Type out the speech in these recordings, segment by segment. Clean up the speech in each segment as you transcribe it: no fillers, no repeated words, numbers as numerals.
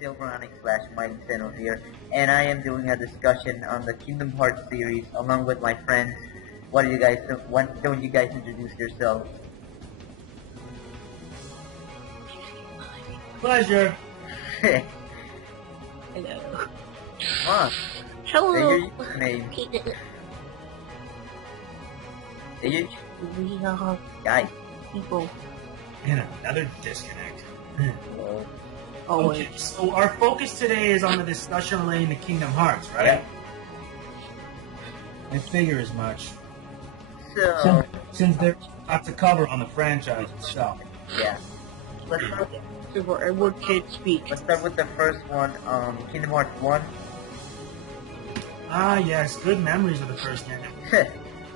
SilverOnyx / here, and I am doing a discussion on the Kingdom Hearts series along with my friends. What do you guys? Don't you guys introduce yourselves? Pleasure. Come Hello. on, Hello. say your username. Say your We are guys. people. And another disconnect. Hello. Always. Okay, so our focus today is on the discussion relating to Kingdom Hearts, right? Yeah. I figure as much. So Since there's a lot to cover on the franchise itself. yeah, let's start. Super Edward can't speak. Let's start with the first one. Kingdom Hearts 1. Ah, yes, good memories of the first game.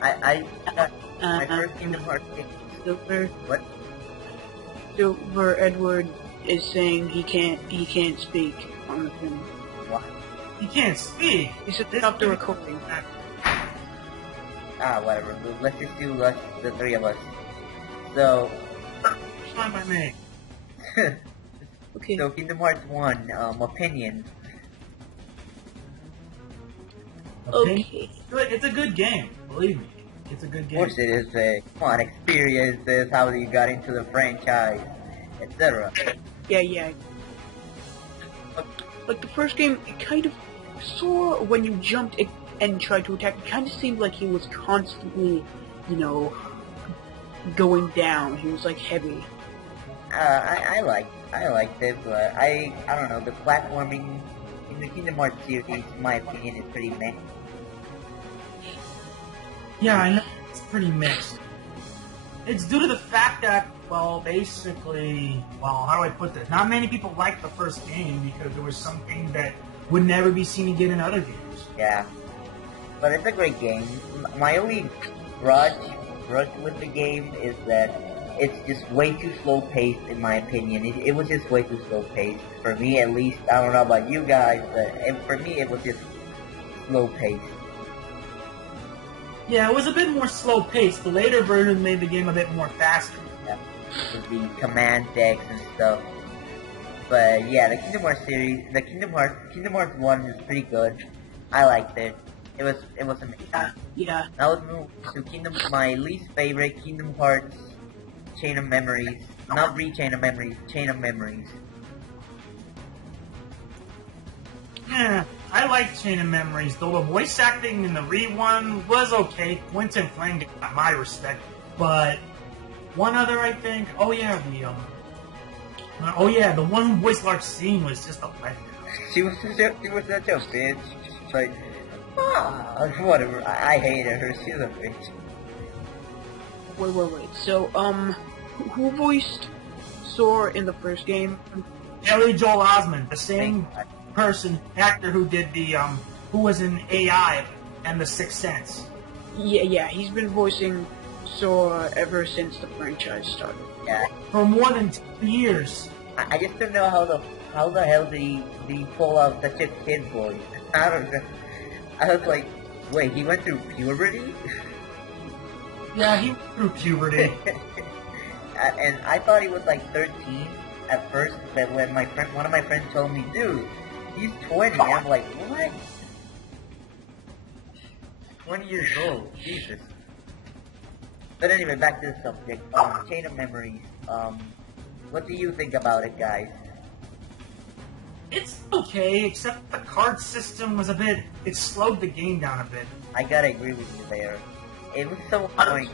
I got my first Kingdom Hearts game. Silver, What? Silver Edward is saying he can't speak on the thing. What? You can't speak. He should stop the recording. Whatever. Let's just do us, the three of us. So, Fine by me. Okay. so Kingdom Hearts 1, opinion. Okay. It's a good game, believe me. It's a good Of game. course it is, come on, experiences, how you got into the franchise, etc. Yeah. Like the first game, it kind of saw when you jumped and tried to attack. It kind of seemed like he was constantly, going down. He was like heavy. I liked it, but I don't know, the platforming in the Kingdom Hearts series, in my opinion, is pretty meh. Yeah, I know. It's pretty mixed. It's due to the fact that, well, basically, how do I put this? Not many people liked the first game because there was something that would never be seen again in other games. Yeah. But it's a great game. My only grudge with the game is that it's just way too slow paced, in my opinion. It was just way too slow paced. For me, at least. I don't know about you guys, but for me, it was just slow paced. Yeah, it was a bit more slow paced. The later version made the game a bit more faster. Yeah. With the command decks and stuff. But yeah, the Kingdom Hearts series, the Kingdom Hearts 1 is pretty good. I liked it. It was amazing. Yeah. Now let's move to my least favorite Kingdom Hearts Chain of Memories. Not Chain of Memories, Chain of Memories. Yeah, I like Chain of Memories, though the voice acting in the Re-1 was okay. Quentin Flynn got my respect, but one other, I think, the one who voiced Larxene was just a letdown. She was such a bitch. Like, whatever. I hated her. She's a bitch. Wait. So, who voiced Sora in the first game? Ellie Joel Osment, the same actor who did who was in AI and The Sixth Sense. Yeah, he's been voicing Sora ever since the franchise started. Yeah. For more than 10 years. I just don't know how the hell did he pull out such a kid voice. I don't know. I was like, wait, he went through puberty? Yeah, he went through puberty. And I thought he was like 13 at first, but when one of my friends told me, dude, he's 20, I'm like, what? 20 years old, Jesus. But anyway, back to the subject. Chain of Memories. What do you think about it, guys? It's okay, except the card system was it slowed the game down a bit. I gotta agree with you there. It was so annoying.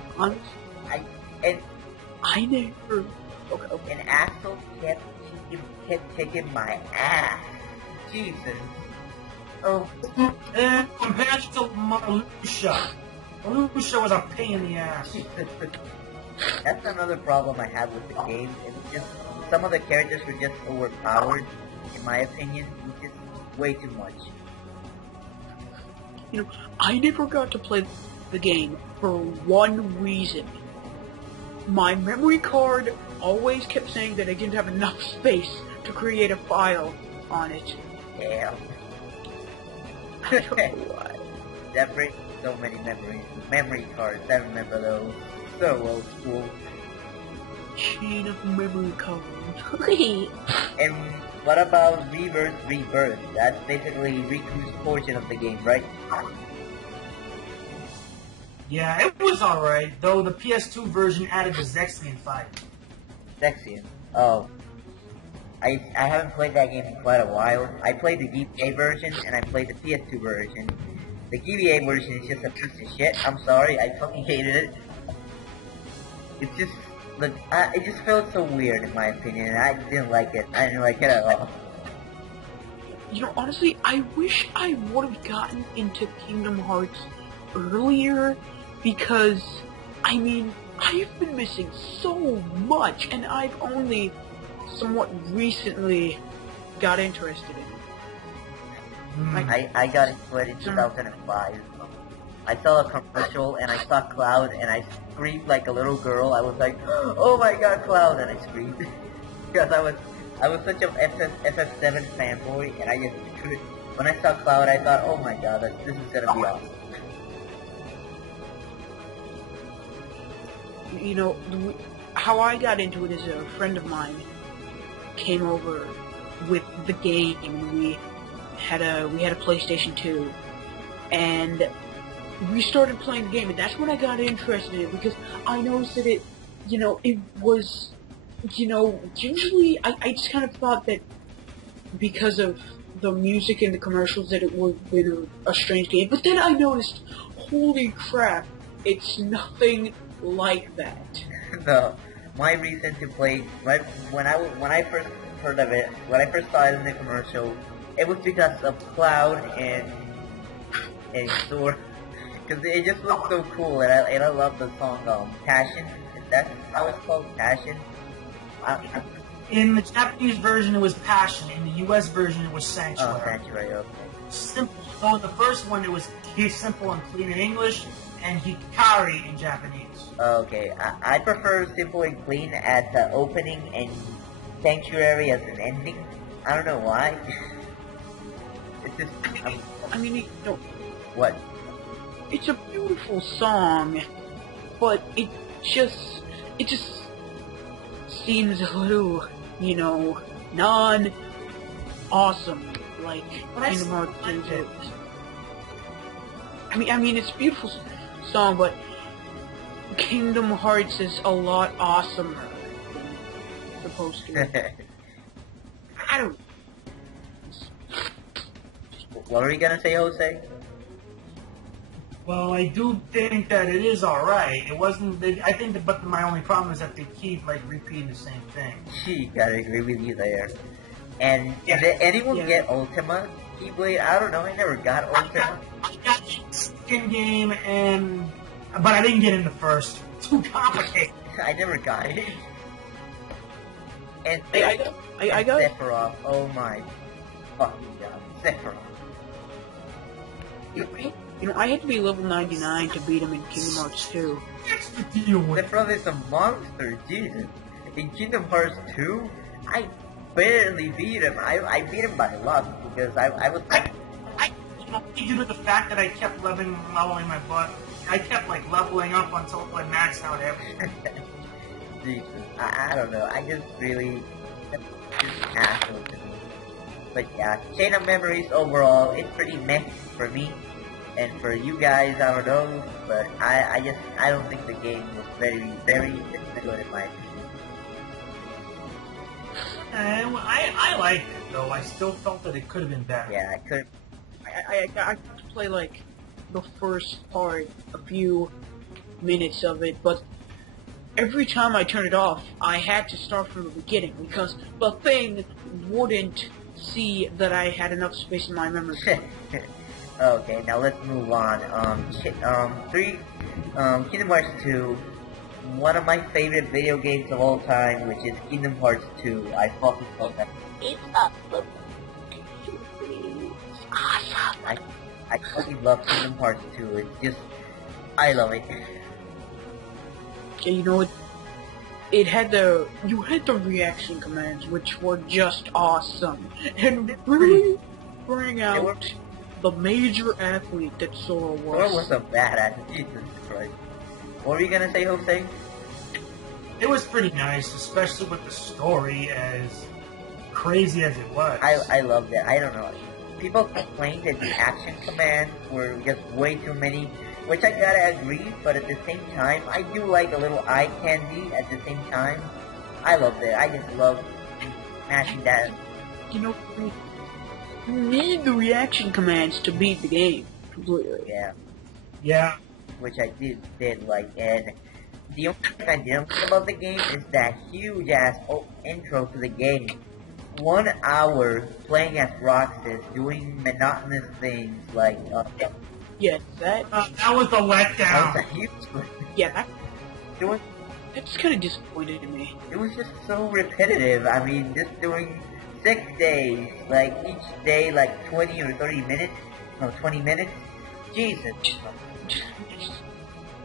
I never. Okay. And Axel kept kicking my ass. Jesus. Oh. And compared to Marluxia was a pain in the ass. That's another problem I have with the game. It's just some of the characters were just overpowered, in my opinion. It's just way too much. I never got to play the game for one reason. My memory card always kept saying that I didn't have enough space to create a file on it. Damn. I don't know why. That brings so many memories. Memory cards, I remember those. So old school. chain of memory cards. And what about Rebirth? That's basically Riku's portion of the game, right? Yeah, it was alright, though the PS2 version added the Zexian fight. Zexian. Oh. I haven't played that game in quite a while. I played the GBA version, and I played the PS2 version. The GBA version is just a piece of shit. I'm sorry, I fucking hated it. It's just, look, it just felt so weird in my opinion, and I didn't like it. I didn't like it at all. You know, honestly, I wish I would have gotten into Kingdom Hearts earlier, because, I mean, I've been missing so much, and I've only somewhat recently got interested in it. I got into it in 2005. I saw a commercial, and I saw Cloud, and I screamed like a little girl. I was like, oh my god, Cloud, and I screamed. Because I was such a FF7 fanboy, and I just couldn't. When I saw Cloud, I thought, oh my god, this is gonna be awesome. You know, how I got into it is a friend of mine came over with the game, and we had a PlayStation 2, and we started playing the game, and that's when I got interested in it, because I noticed that it was, usually I just kind of thought that because of the music and the commercials that it would have been a strange game, but then I noticed, holy crap, it's nothing like that. No, my reason to play, when I first heard of it, when I first saw it in the commercial, it was because of Cloud and Sora, because it just looked so cool, and I love the song Passion. That's how it's called, Passion. In the Japanese version, it was Passion. In the US version, it was Sanctuary. Oh, Sanctuary, okay. Simple. So in the first one, it was simple and clean in English, and Hikari in Japanese. Okay, I prefer Simple and Clean as the opening and Sanctuary as an ending. I don't know why. It's just, I mean, what? It's a beautiful song, but it just seems a little, non-awesome, like Kingdom Hearts 2 is. I mean, it's a beautiful song, but Kingdom Hearts is a lot awesomer than supposed to. I don't. What were you gonna say, Jose? Well, I do think that it is alright. It wasn't. I think that, but my only problem is that they keep repeating the same thing. Gotta agree with you there. And did anyone get Ultima Keyblade? I don't know. I never got Ultima. I got the second game, but I didn't get in the first. Too complicated. I never got it. And I got Sephiroth. Oh my fucking god, Sephiroth. I had to be level 99 to beat him in Kingdom Hearts 2. What's the deal with Sephiroth is a monster, Jesus. In Kingdom Hearts 2, I barely beat him. I beat him by luck because I was like... due to the fact that I kept leveling my butt. I kept leveling up until I maxed out everything. Jesus, I don't know. I just really... just asshole to me. But yeah, Chain of Memories overall, it's pretty meh for me. And for you guys, I don't know, but I don't think the game was very good in my opinion. I liked it, though. I still felt that it could have been better. Yeah, I could. I got to play the first part, a few minutes of it, but every time I turned it off, I had to start from the beginning because the thing wouldn't see that I had enough space in my memory card. Okay, now let's move on. Kingdom Hearts 2, one of my favorite video games of all time, which is Kingdom Hearts 2. I fucking love that. It's awesome. I fucking love Kingdom Hearts 2. It's just, I love it. Okay, you had the reaction commands, which were just awesome, and really bring out the major athlete that Sora was. Sora was a badass, Jesus Christ. What were you gonna say, Jose? It was pretty nice, especially with the story as crazy as it was. I loved it. I don't know. People complained that the action commands were just way too many, which I gotta agree, but at the same time, I do like a little eye candy at the same time. I loved it. I just love mashing that. You know, you need the reaction commands to beat the game completely. Yeah. Yeah. Which I did like, and the only thing I didn't like about the game is that huge ass intro to the game. 1 hour playing as Roxas, doing monotonous things like Yeah, that was the letdown. that was a huge yeah, doing. that's kind of disappointed in me. It was just so repetitive. I mean, just doing 6 days, like each day, like 20 or 30 minutes, no, 20 minutes. Jesus.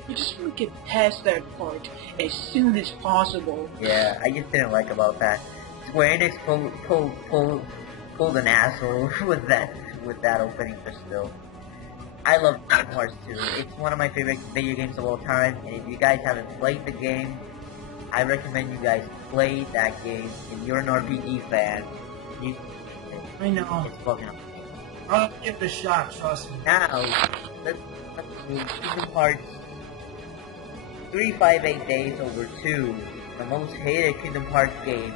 You just want to get past that part as soon as possible. Yeah, I just didn't like about that. Square Enix pulled an asshole with that opening, but still. I love Kingdom Hearts 2. It's one of my favorite video games of all time, and if you guys haven't played the game, I recommend you guys play that game. If you're an RPG fan, I know. it's fucking. I'll give it a shot, trust me. Now, let's move Kingdom Hearts 358 Days over 2, the most hated Kingdom Hearts game,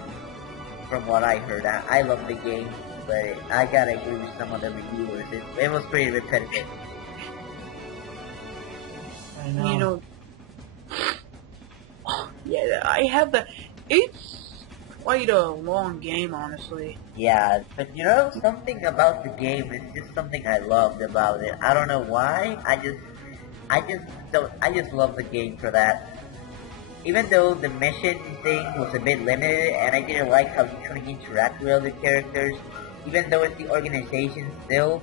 from what I heard. I love the game, but I gotta agree with some of the reviewers. It was pretty repetitive. I know. You know, yeah, I have the. It's quite a long game, honestly. Yeah, but you know, something about the game is just something I loved about it. I don't know why. I just love the game for that. Even though the mission thing was a bit limited, and I didn't like how you couldn't interact with other characters, even though it's the organization still,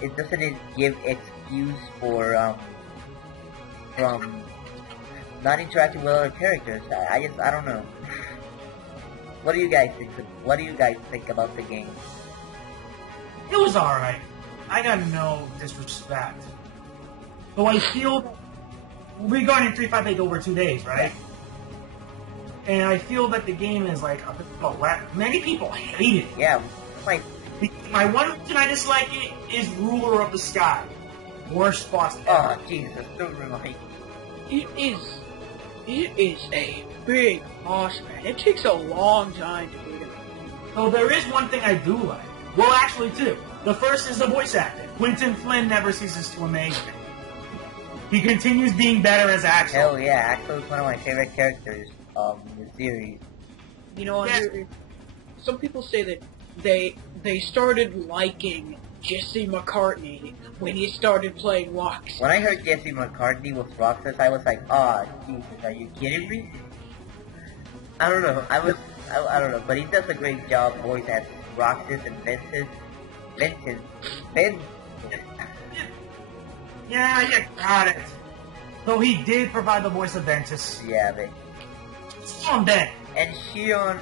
it doesn't give excuse for from not interacting with other characters. I don't know. What do you guys think? What do you guys think about the game? It was alright. I got no disrespect. Though I feel regarding 358 over 2 days, right? And I feel that the game is like a bit of a lap. Many people hate it. Yeah, like My one reason I dislike it is Ruler of the Sky. Worst boss ever. oh Jesus, don't remind. It is a big boss, man. It takes a long time to beat him. So there is one thing I do like. Well, actually, two. The first is the voice acting. Quentin Flynn never ceases to amaze me. He continues being better as Axel. Hell yeah, Axel is one of my favorite characters in the series. You know, Yeah. some people say that they started liking Jesse McCartney when he started playing Rox. When I heard Jesse McCartney was Roxas, I was like, oh, Jesus, are you kidding me? I don't know, I don't know, but he does a great job voice as Roxas and Vincent. Yeah, you got it. Though he did provide the voice of Ventus. Yeah, but... Still Ben. And Shion,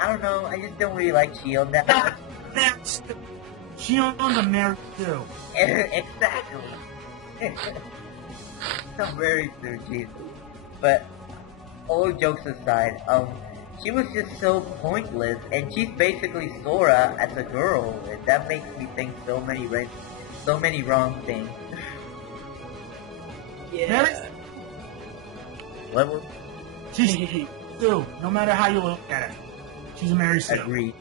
I don't know, I just don't really like Shion that much. That's Shion's a married too. Exactly. I'm very true, Jesus. But, all jokes aside, she was just so pointless, and she's basically Sora as a girl, and that makes me think so many wrong things. Yeah. What was... She's Sue. No matter how you look at it, she's a Mary Sue. Agreed.